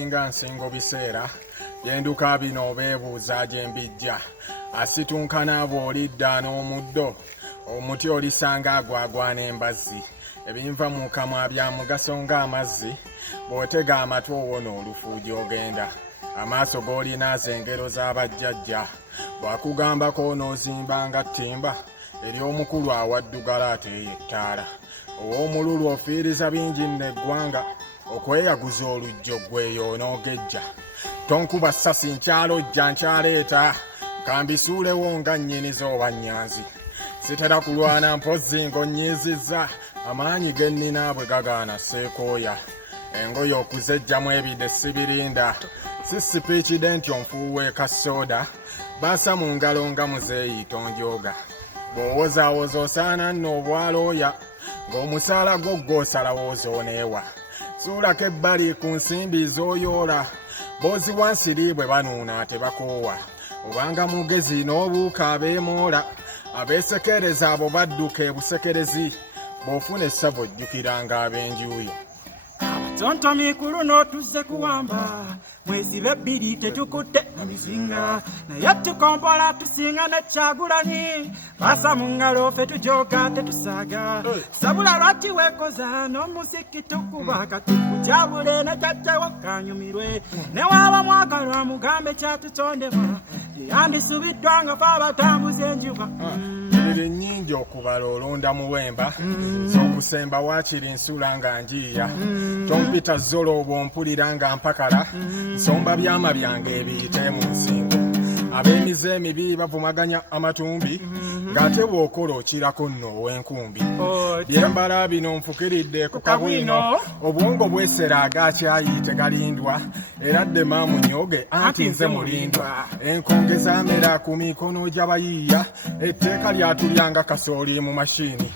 Nga nsingo biseera yenduka bino beebuuza gye mbijja asitunkana bw'olidda n'omuddo omuti olisanga agwagwana embazzi ebinva mu kamwa bya mugaso ng'amazzi bw'otega amatwi owona olufu gy'ogenda amaaso g'olinazo engero z'abajjajja bw'akugambako n'ozimbanga ttimba ery'omukulu awaddugala ateeyo ettaala ow'omululu ofiiriza bingi nneggwanga okweyaguza olujjo gweyo n'ogejja tonkuba ssasi nkyalojja nkyaleeta kambisuulewo nga nnyiniza oba nnyanzi sitera kulwana mpozzi ng'onnyiizizza amaanyi ge nnina bwe gagaana seekooya engoye okuzejjamu ebide sibirinda si sipiikide nti onfuuwa ekasooda baasa mu ngalo nga muzeeyi tonjooga bw'owozaawoza osaana nno obwalooya ng'omusaala gwo gw'osalawo ozooneewa suulako ebbali ku nsimbi z'oyoola boozi wansiri bwe banuuna tebakoowa obanga mugezi n'obuuka abeemoola abeesekereza abo badduka ebusekerezi bw'ofuna essava ojjukiranga ab'enjuuyo Tonto mikulu n'otuzze kuwamba mwezi bebbiri tetukutte na mizinga naye tukombola tusinga ne Kyagulanyi basa mu ngalo ffe tujooga tetusaaga sabula lwaki weekoza n'omuziki tukuba katukukyabule ne jjajjawo kanyumirwe ne waaba mwagalwa mugambe kyatutondebwa yandisubiddwa nga fe abatambuza enjuba ebiri nnyingi okubala olonda muwemba z'okusemba waakiri nsula nga njiiya tompita zolo bw'ompulira nga mpakala nsomba byama byange ebiyite mu nsingo ab'emize emibi bavumaganya amatumbi ng'ate bw'okola okirako nno ow'enkumbi byembala bino nfukiridde ku kabwino obwongo bwesera agakyayi tegalindwa era ddema munyooge anti nze mulindwa enkonge zaamera ku mikono gy'abayiiya etteeka lyatulyanga kasooli mu mashini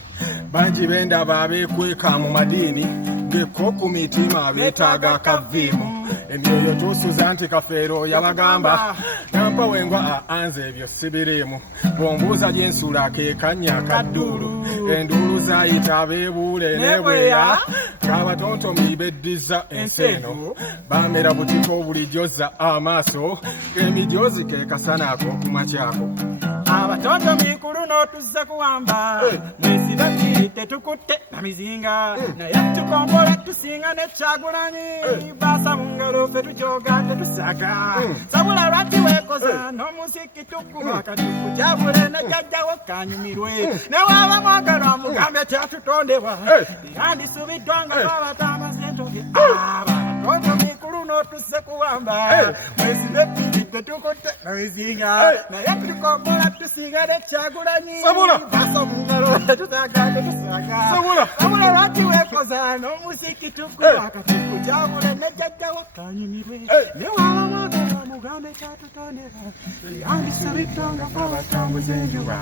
bangi bendaba abeekweka mu madiini gekko ku mitima beetaaga akaviimu emyoyo tuusuza nti kafeero yabagamba nampa wengwa anze ebyo sibiriimu bw'ombuuza gye nsula keekanya kadduulu enduulu zaayita abeebuule n'ebweya k'abatontomi beddiza ensi eno baamera butiko bulijjoza amaaso k'emijoozi ke kasana ak'okumakyako abatonto mikulu n'otuzze kuwamba mwezi bebbiri tetukutte na mizinga naye tukombola tusinga ne Kyagulanyi baasa mu ngalo ffe tujooga tetusaaga sabula lwaki weekoza n'omuziki tukuba katukukyabule ne jjajjawo kanyumirwe ne waaba mwagalwa mugambe kyatutondebwa yandisubiddwa nga twabatamaze entoge abatonto mikulu n'otuzze kuwamba mwezi bebbiri tetukutte na mizinga naye tukombola tusinga ne Kyagulanyi baasa mu ngalo tetusaaga sabula lwaki weekoza n'omuziki tukuba katukukyabule ne jjajjawo kanyumirwe ne waaba mwagalwa mugambe kyatutondebwa yandisubiddwa nga twabatambuza enjuba